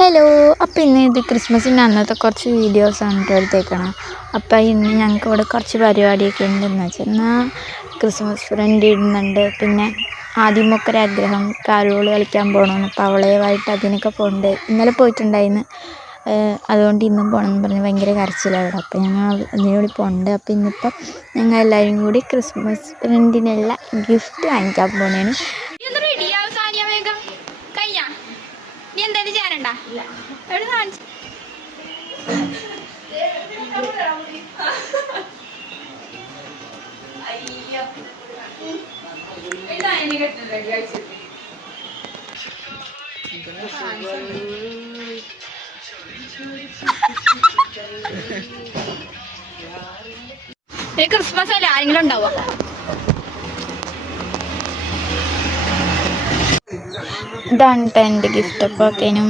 Hello അപ്പോൾ ഇന്ന് ഇത് ക്രിസ്മസിന്റെ അന്നത്തെ കുറച്ച് വീഡിയോസാണ് കേട്ടോ എടുത്തേക്കണം. അപ്പോൾ ഇന്ന് ഞങ്ങൾക്ക് ഇവിടെ കുറച്ച് പരിപാടിയൊക്കെ ഉണ്ടെന്ന് വെച്ചാൽ ക്രിസ്മസ് ഫ്രണ്ട് ഇടുന്നുണ്ട്. പിന്നെ ആദ്യമൊക്കെ ഒരാഗ്രഹം കാരോൾ കളിക്കാൻ പോകണമെന്ന് അപ്പോൾ അവളേവായിട്ട് അതിനൊക്കെ പോകുന്നുണ്ട് ഇന്നലെ പോയിട്ടുണ്ടായിന്ന്. അതുകൊണ്ട് ഇന്നും പോകണമെന്ന് പറഞ്ഞ് ഭയങ്കര കരച്ചിലാണ് ഇവിടെ. അപ്പോൾ ഞങ്ങൾ അതിനോട് പോകുന്നുണ്ട് അപ്പോൾ ഇന്നിപ്പം ഞങ്ങൾ എല്ലാവരും കൂടി ക്രിസ്മസ് ഫ്രണ്ടിനെല്ലാം ഗിഫ്റ്റ് വാങ്ങിക്കാൻ പോകുന്നതാണ് ക്രിസ്മസ് അല്ലേ ആരെങ്കിലും ഉണ്ടാവുക? ഇതാണ് കേട്ടോ ഗിഫ്റ്റ് അപ്പോഴത്തേനും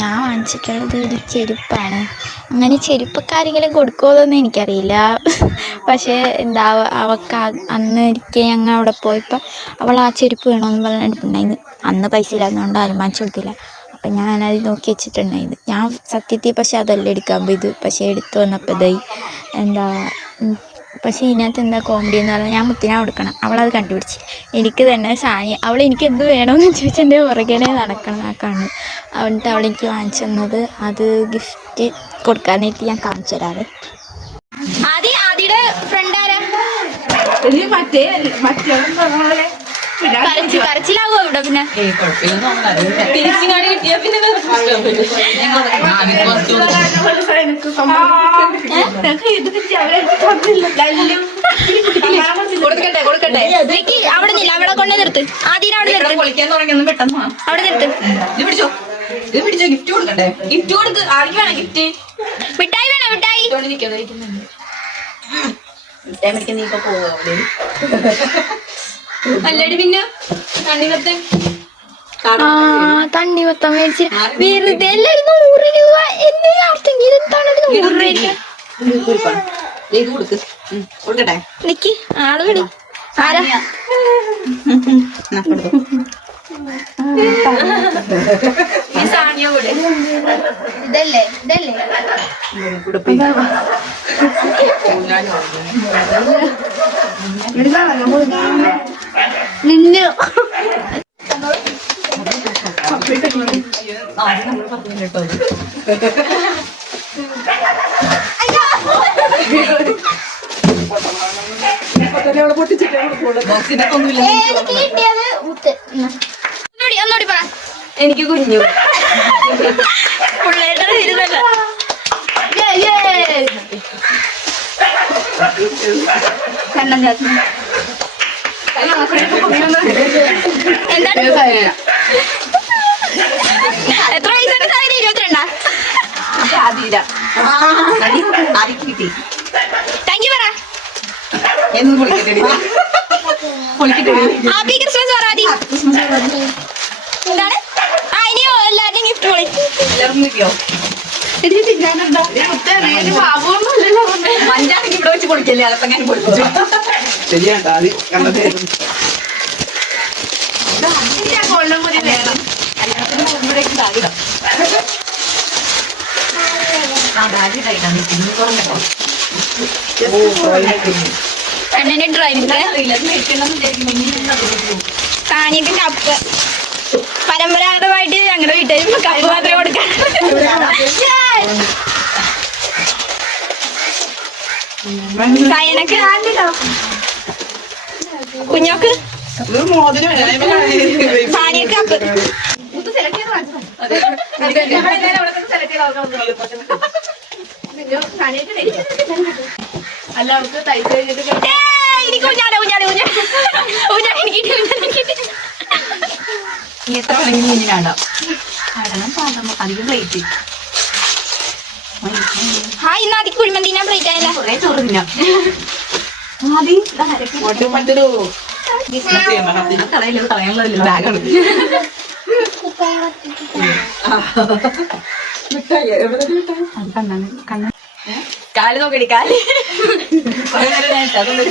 ഞാൻ വാങ്ങിച്ചിട്ടുള്ളത് ഒരു ചെരുപ്പാണ്. അങ്ങനെ ചെരുപ്പക്കാരെങ്കിലും കൊടുക്കുമോന്നൊന്നും എനിക്കറിയില്ല. പക്ഷേ എന്താ അവ- അവൾക്ക് അന്ന് ഇരിക്കെ ഞങ്ങൾ അവിടെ പോയപ്പോൾ അവൾ ആ ചെരുപ്പ് വേണമെന്ന് പറഞ്ഞിട്ടുണ്ടായിരുന്നു. അന്ന് പൈസ ഇല്ലാത്തതുകൊണ്ട് വാങ്ങിച്ചു കൊടുത്തില്ല. അപ്പം ഞാനത് നോക്കി വെച്ചിട്ടുണ്ടായിരുന്നു. ഞാൻ സത്യത്തിൽ പക്ഷേ അതല്ല എടുക്കാൻ പോയത്. പക്ഷേ എടുത്തു വന്നപ്പോൾ ഇതായി എന്താ പക്ഷേ ഇതിനകത്ത് എന്താ കോമഡി എന്ന് പറഞ്ഞാൽ ഞാൻ മുത്തിനാ കൊടുക്കണം. അവളത് കണ്ടുപിടിച്ച്. എനിക്ക് തന്നെ സാനി അവൾ എനിക്ക് എന്ത് വേണമെന്ന് ചോദിച്ചെന്റെ പുറകേനെ നടക്കണം ആ കാണുന്നത് എന്നിട്ട് അവൾ എനിക്ക് വാങ്ങിച്ചു തന്നത് അത് ഗിഫ്റ്റ് കൊടുക്കാനായിട്ട് ഞാൻ കാണിച്ചു തരാറ് ആദ്യം ആദ്യയുടെ ഫ്രണ്ട് ആരാ? മറ്റേ മറ്റേ കരച്ചിലാവോ ഇവിടെ പിന്നെ? കൊടുക്കട്ടെ കൊടുക്കട്ടെ. അവിടെ നില്ല അവിടെ കൊണ്ടേ നിർത്ത്. ആദ്യം അവിടെ നിർത്ത്. അവിടെ നിർത്ത്. ഇത് പിടിച്ചോ. ഇത് പിടിച്ചോ ഗിഫ്റ്റ് കൊടുക്കട്ടെ ഗിഫ്റ്റ് കൊടുക്ക്. ആർക്ക് വേണം ഗിഫ്റ്റ് മിഠായി വേണം മിഠായി? മിഠായി മേടിക്കാൻ നീ ഇപ്പൊ പോവുക അവിടെ? അല്ലടി പിന്നെ കണ്ണിനത്തെ ആ തണ്ണി മൊത്തം മേടിച്ച്. വെറുതെ നൂറ് രൂപ. എന്നെ ആർക്കെങ്കിലും എന്താണ് നൂറ് രൂപ. നിക്ക്. ആൾ വിളി ആരാ? ഇതല്ലേ ഇതല്ലേ? നിന്നു. എനിക്ക്. ഒന്നുകൂടി പറ. കുഞ്ഞു. പിള്ളേരുടെ ഇരുന്നല്ല. കണ്ണം ചാത്തി എന്താണ് എത്ര വയസ്സാണ് സാധനം ഇരുപത്തിരണ്ടാ താങ്ക് യു പറ ഹാപ്പി ക്രിസ്മസ് പറ ആദി എന്താണ് ആ ഇനിയോ എല്ലാവരുടെയും ഗിഫ്റ്റ് പൊളി മഞ്ചാണെങ്കിൽ ഇവിടെ വെച്ച് പൊളിക്കല്ലേ അകത്ത് ഞാൻ പൊളിച്ചു ശരിയാണ്ടാ അത് കണ്ടതായിരുന്നു കൊല്ലം മുറി വേണം. കല്യാണത്തിന് പോകുമ്പോഴേക്കും കുറഞ്ഞോ കണ്ണനെ ഡ്രൈവിംഗ് സാനിയക്ക് കപ്പ്. പരമ്പരാഗതമായിട്ട് ഞങ്ങളുടെ വീട്ടിൽ കപ്പ് മാത്രമേ കൊടുക്കാൻ സയനക്ക് കുഞ്ഞോക്ക് സാനിയക്ക് കപ്പ് അല്ല അവർക്ക് തയ്ച്ചു കഴിഞ്ഞിട്ട് കുഞ്ഞാടെ കുഞ്ഞാടെ കുഞ്ഞാടെ കുഞ്ഞാടെ എനിക്ക് കിട്ടി. ഇനി എത്ര വേണമെങ്കിലും കുഞ്ഞിനാണ്ടാം കടണം പാകം അധികം പ്ലേറ്റ് ആ ഇന്ന് അതിക്ക് കുഴിമന്തി ഞാൻ പ്ലേറ്റ് ആയല്ല? കുറെ ചോറ് തിന്നാം. ആദ്യം ഒട്ടും കളയല്ലോ കളയാനുള്ള ബാഗാണ് അത് കണ്ണാണ്. കണ്ണ. കാൽ നോക്കടി കാൽ. അതൊന്നും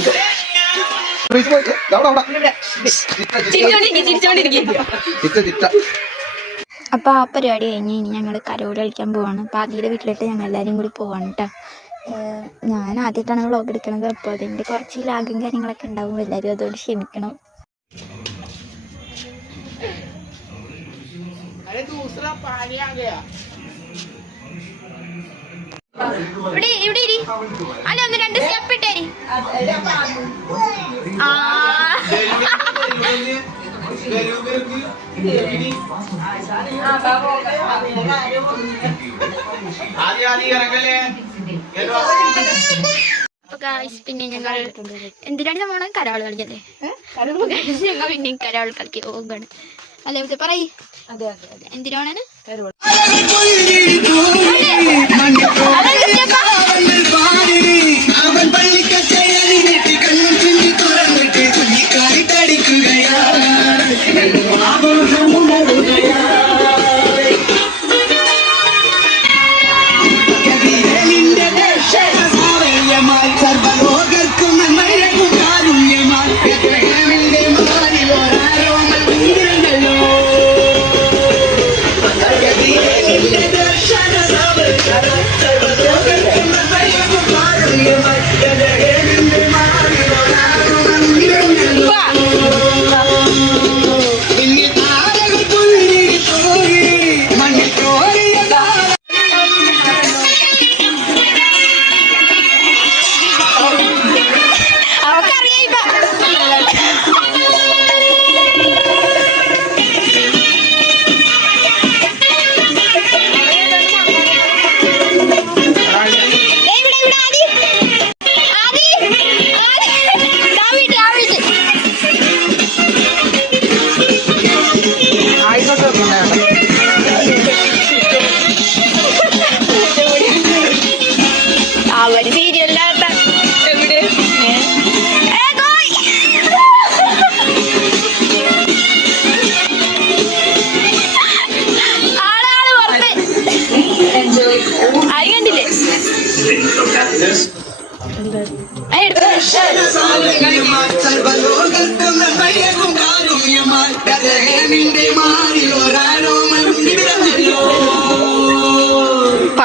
അപ്പൊ ആ പരിപാടി കഴിഞ്ഞ് ഇനി ഞങ്ങൾ കരോട് കളിക്കാൻ പോവാണ്. അപ്പൊ ആദ്യയുടെ വീട്ടിലിട്ട് ഞങ്ങൾ എല്ലാരും കൂടി പോവാണ് കേട്ടോ ഞാൻ ആദ്യമായിട്ടാണ് വ്ളോഗ് എടുക്കണത്. അപ്പൊ അതിന്റെ കുറച്ച് ലാഗും കാര്യങ്ങളൊക്കെ ഉണ്ടാവും. എല്ലാരും അതുകൊണ്ട് ക്ഷമിക്കണം. ഇവിടെ ഇവിടെ അല്ല ഒന്ന് രണ്ട് സ്റ്റെപ്പ് ഇട്ടേരി. പിന്നെ ഞങ്ങൾ എന്തിനാണ് നമ്മൾ കരാൾ കളിക്കല്ലേ ഞങ്ങൾ പിന്നെ കരാൾ കളിക്ക് പോകാണ് അല്ലേ പറയ്. അതെ അതെ അതെ. എന്തിനാണ്?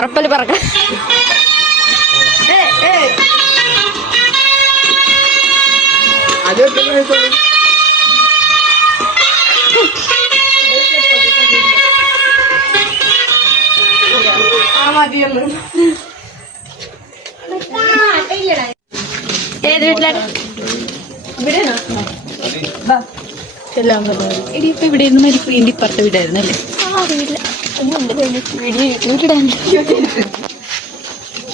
പറപ്പൽ പറക്ക അത് വെക്കണ്ട കേട്ടോ. ഏത് വീട്ടിലാണ്? എല്ലാം പറഞ്ഞു. എടി ഇപ്പൊ ഇവിടെ ഇരുന്ന് മരിക്കും ഇപ്പുറത്തെ വീടായിരുന്നല്ലേ? ആ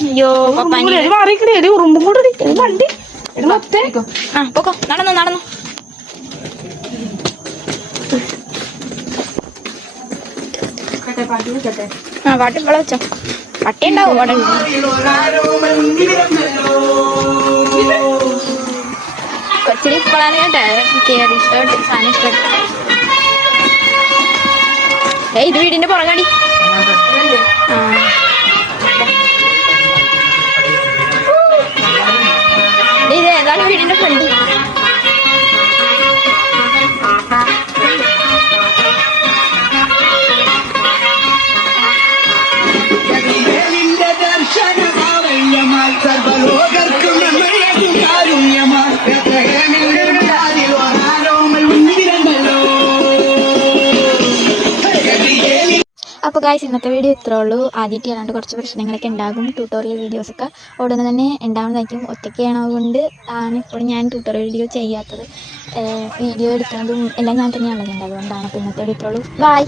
അയ്യോ പപ്പാനി അറിയിക്കണേ ഉറുമ്പും കൂടെ വണ്ടി. ആ പോക്കോ നടന്നു നടന്നു. ആ പാട്ട് ഇവിടെ വെച്ചോ. പട്ടി ഉണ്ടാവും അവിടെ. കൊച്ചിന് ഇപ്പോഴാണ് കേട്ടെ കയറി ഇഷ്ടപ്പെട്ടു സാധനം ഇഷ്ടപ്പെട്ടു ഏയ് ഇത് വീടിന്റെ പുറകടി ഇത് ഏതാണ് വീടിന്റെ ഫ്രണ്ട്. അപ്പോൾ ഗായ്സ് ഇന്നത്തെ വീഡിയോ ഇത്രേ ഉള്ളൂ. ആദ്യമായിട്ട് ഏതാണ്ട് കുറച്ച് പ്രശ്നങ്ങളൊക്കെ ഉണ്ടാകും. ട്യൂട്ടോറിയൽ വീഡിയോസൊക്കെ ഉടനെ തന്നെ ഉണ്ടാവുന്നതായിരിക്കും. ഒറ്റയ്ക്കാണതുകൊണ്ട് ആണ് ഇപ്പോൾ ഞാൻ ട്യൂട്ടോറിയൽ വീഡിയോ ചെയ്യാത്തത്. വീഡിയോ എടുക്കുന്നതും എല്ലാം ഞാൻ തന്നെയാണല്ലോ അതുകൊണ്ടാണ് അപ്പോൾ ഇന്നത്തെ വീഡിയോ ഇത്രേ ഉള്ളൂ. ബൈ